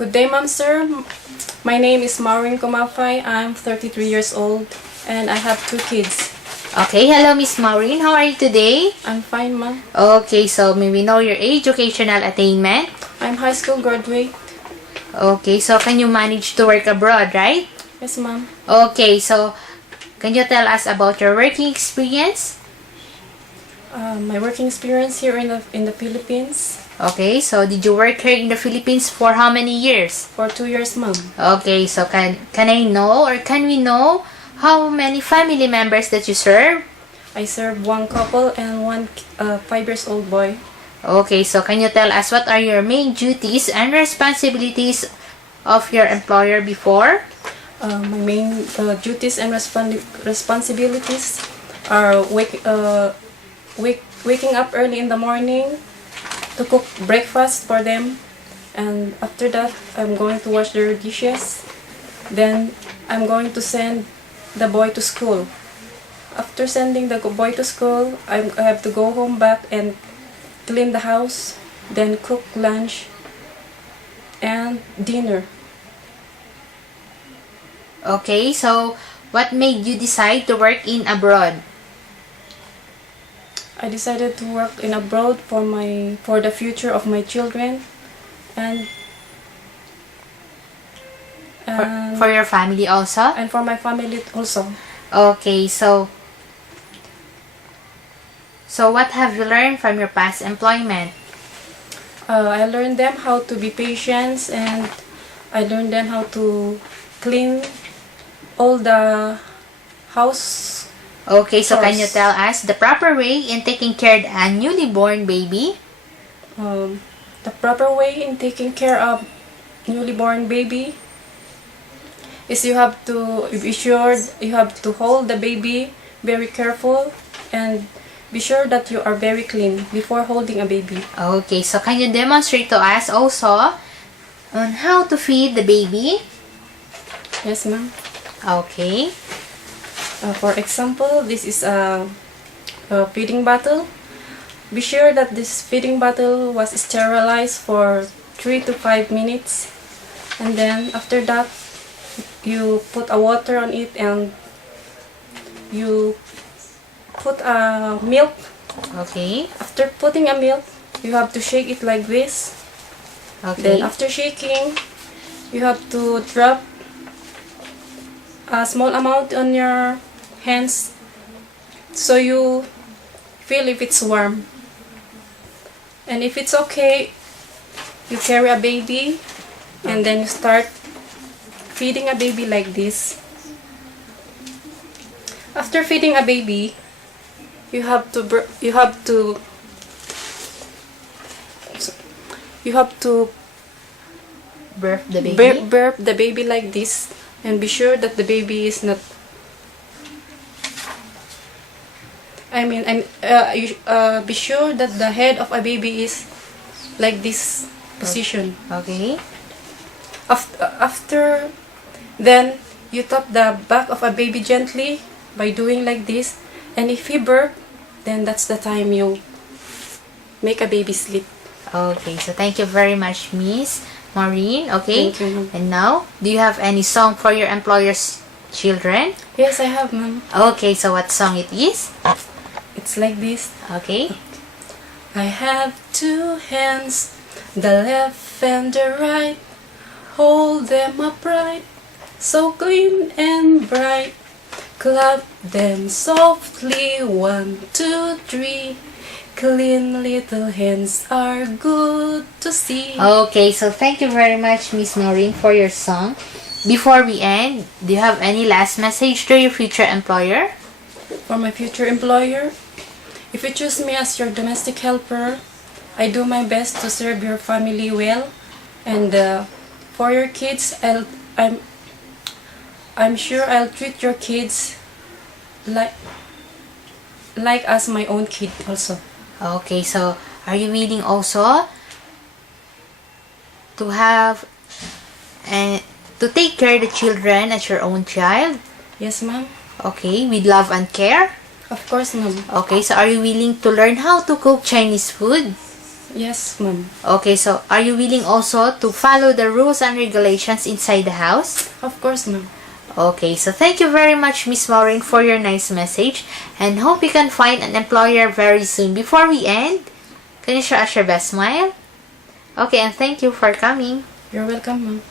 Good day, ma'am, sir. My name is Maureen Kumafay. I'm 33 years old and I have 2 kids. Okay, hello Miss Maureen. How are you today? I'm fine, ma'am. Okay, so may we know your educational attainment? I'm high school graduate. Okay, so can you manage to work abroad, right? Yes, ma'am. Okay, so can you tell us about your working experience? My working experience here in the Philippines Okay, so did you work here in the Philippines for how many years? for 2 years, ma'am. Okay, so can I know or can we know how many family members that you serve? I serve 1 couple and 1 5 years old boy. Okay, so can you tell us what are your main duties and responsibilities of your employer before? My main duties and responsibilities are waking up early in the morning to cook breakfast for them, and after that I'm going to wash their dishes. Then I'm going to send the boy to school. After sending the boy to school, I have to go home back and clean the house, then cook lunch and dinner. Okay, so what made you decide to work in abroad? I decided to work in abroad for the future of my children and For your family also? and for my family also. Okay, so what have you learned from your past employment? I learned them how to be patient, and I learned them how to clean all the house. Okay, so can you Chores. tell us the proper way in taking care of a newly born baby? The proper way in taking care of newly born baby is you have to be sure you have to hold the baby very careful and be sure that you are very clean before holding a baby. Okay, so can you demonstrate to us also on how to feed the baby? Yes, ma'am. Okay. For example, this is a feeding bottle. Be sure that this feeding bottle was sterilized for 3 to 5 minutes, and then after that you put a water on it and you put a milk. Okay. After putting a milk, you have to shake it like this. Okay. Then after shaking, you have to drop a small amount on your hands so you feel if it's warm. And if it's okay, you carry a baby and then you start feeding a baby like this. After feeding a baby, you have to Birth the baby. burp the baby like this, and be sure that the baby is not be sure that the head of a baby is like this position. Okay. After then you tap the back of a baby gently by doing like this, and if he burp, then that's the time you make a baby sleep. Okay, so thank you very much, Miss Maureen. Okay. Thank you. And now, do you have any song for your employer's children? Yes, I have, ma'am. Okay, so what song it is? It's like this. Okay. I have 2 hands, the left and the right. Hold them upright, so clean and bright. Clap them softly, 1, 2, 3. Clean little hands are good to see. Okay, so thank you very much, Miss Maureen, for your song. Before we end, do you have any last message to your future employer? For my future employer, if you choose me as your domestic helper, I do my best to serve your family well, and for your kids, I'm sure I'll treat your kids like as my own kid also. Okay, so are you willing also to have and to take care of the children as your own child? Yes, ma'am. Okay, with love and care? Of course, ma'am. Okay, so are you willing to learn how to cook Chinese food? Yes, ma'am. Okay, so are you willing also to follow the rules and regulations inside the house? Of course, ma'am. Okay, so thank you very much, Miss Maureen, for your nice message, and hope you can find an employer very soon. Before we end, can you show us your best smile? Okay, and thank you for coming. You're welcome, ma'am.